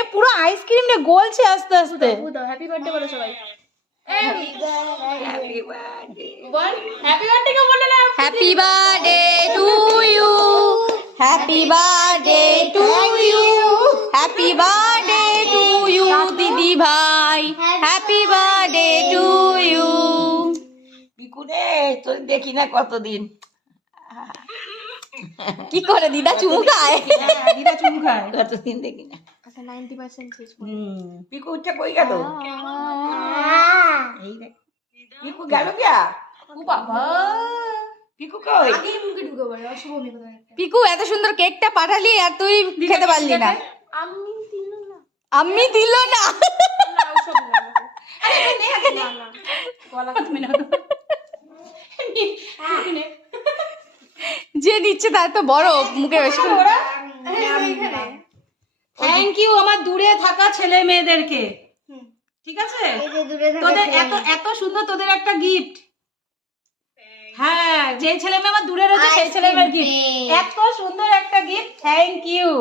এ পুরো আইসক্রিম রে গলছে আস্তে আস্তে। হ্যাপি বার্থডে বলো সবাই। হ্যাপি বার্থডে বল হ্যাপি বার্থডে কে বলে না। Happy birthday to you, happy birthday to you, happy birthday to you দিদি ভাই, happy birthday to you. Piku রে তোর দেখি না কতদিন। কি করে দিদা চুমু খায়? দিদা চুমু খায়। কতদিন দেখি না। আচ্ছা 90% শেষ। পিকু উঠে কই গেল? এই দেখ পিকু গেল গিয়া। ও বাবা পিকু কই? আগেই মুখে ঢুকে পড়ে অশুভ মেয়ে কোথায় একটা। পিকু এত সুন্দর কেকটা পাঠালি আর তুই খেতে পারলি না। আমি দিল না। আমি দিল না। না ওসব না। আরে নে আগে নে। গলা কাটবে না। নে। যে নিচ্ছে তার তো বড় মুখে বেশি। থ্যাংক ইউ আমার দূরে থাকা ছেলে মেয়েদেরকে। ঠিক আছে তোদের এত এত সুন্দর তোদের একটা গিফট। হ্যাঁ যে ছেলে মেয়ে আমার দূরে রয়েছে সেই ছেলে মেয়ের গিফট। এত সুন্দর একটা গিফট থ্যাংক ইউ।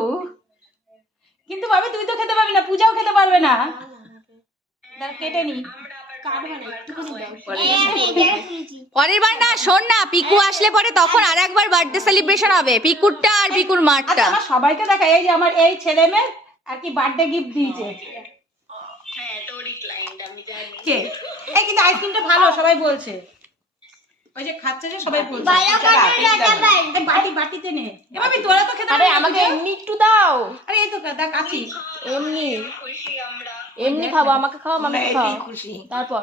কিন্তু ভাবি তুই তো খেতে পারবি না, পূজাও খেতে পারবে না। দাঁড়া কেটে নি কাটবে না একটুখানি দাও। পরের বার না শোন না, পিকু আসলে পরে তখন আর একবার বার্থডে সেলিব্রেশন হবে, পিকুরটা আর পিকুর আচ্ছা মারটা। আমার সবাইকে দেখা এই যে আমার এই ছেলে মেয়ে আর কি বার্থডে গিফট দিয়েছে। কে এই কিন্তু আইসক্রিমটা ভালো সবাই বলছে। ওই যে খাচ্ছে যে সবাই বলছে। এই বাটি বাটিতে নে এবার তোরা তো খেতে আরে আমাকে এমনি একটু দাও। আরে এই তো দেখ আছি এমনি এমনি খাবো, আমাকে খাও, আমাকে খাও এটাই খুশি। তারপর